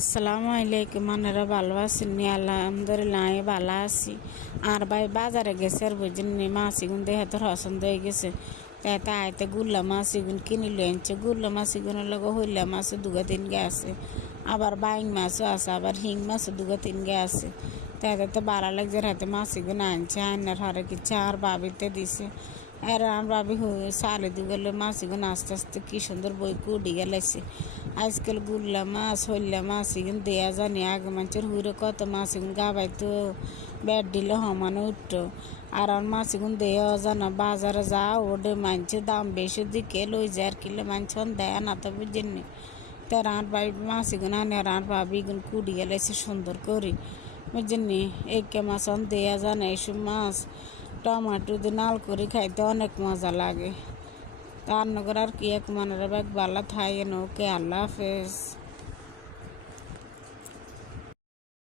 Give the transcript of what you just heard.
আসসালামু আলাইকুম, আপনারা ভালো আছেন? আলহামদুলিল্লাহ আমি ভালো আছি। আর ভাই বাজারে গেছে আর বুঝিনি মাছ এগুন দেখে তোর পছন্দ হয়ে গেছে। তাই আইতে গুল্লা মাছ এগুন কিনে লই আনছে। গুল্লা মাছ এগুনের লগে হইলা মাছও দুগা তিন গে আছে, আবার বাইং মাছও আছে, আবার হিং মাছও দুগা তিন গে আছে। তাই তো ভালো লাগছে হাতে মাছ এগুন আনছে, আনার হরে কিছু আর বাবিতে দিছে। আর আমার ভাবি সালে দুগেলে মাছ এগুন আস্তে আস্তে কি সুন্দর বই কুড়ি গেলেছে। আজকাল গুল্লা মাছ হইলা মাছ এগুন দেয়া জানি আগে মানুষের হুইরে কত মাছ এগুন গাবাইতো বেড দিলে সমানে উঠতো। আর আমার মাছ এগুন দেয়া জানা বাজারে যা ওডে মানুষের দাম বেশি দিকে লই যায় আর কিলে মানুষ দেয় না তো বুঝিনি। তো রান ভাবি মাছ এগুন আনে রান ভাবি এগুন কুড়ি গেলেছে সুন্দর করে বুঝিনি। একে মাছ দেয়া জানে এইসব মাছ টমাটো দিয়ে নাল করে খাইতে অনেক মজা লাগে। রান্না করার কি এক মনের ব্যাগ ভালো থাই ওকে, আল্লাহ হাফেজ।